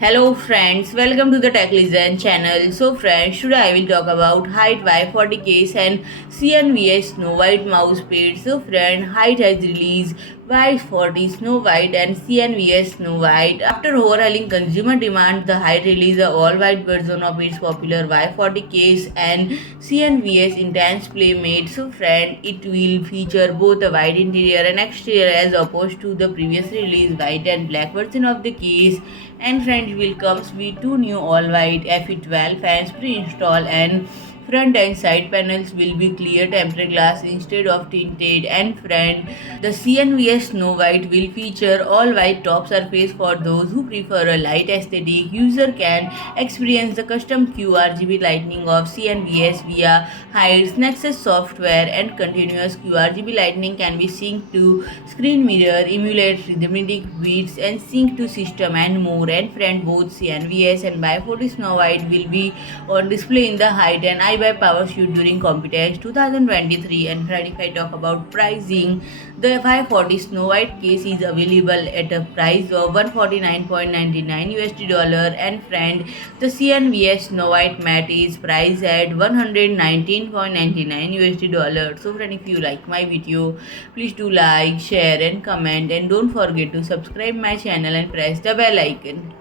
Hello friends, welcome to the Tech Listen channel. So friends, today I will talk about HYTE Y40 case and CNVS Snow White mousepad. So friend, HYTE has released Y40 Snow White and CNVS Snow White. After overhauling consumer demand, the HYTE released a all-white version of its popular Y40 case and CNVS Intense Play Mat. So friend, it will feature both a white interior and exterior as opposed to the previously released white and black version of the case. And friends, will comes with two new all white FE12 fans pre-installed, and front and side panels will be clear tempered glass instead of tinted. And friend, the CNVS Snow White will feature all white top surface for those who prefer a light aesthetic. User can experience the custom qRGB lighting of CNVS via HYTE's Nexus software, and continuous qRGB lighting can be synced to screen mirror, emulate rhythmic beats, and sync to system and more. And friend, both CNVS and Y40 Snow White will be on display in the HYTE and iBUYPOWER shoot during Computex 2023. And friend, if I talk about pricing, the Y40 Snow White case is available at a price of $149.99 and friend, the CNVS Snow White mat is priced at $119.99. So friend, if you like my video, please do like, share and comment, and don't forget to subscribe my channel and press the bell icon.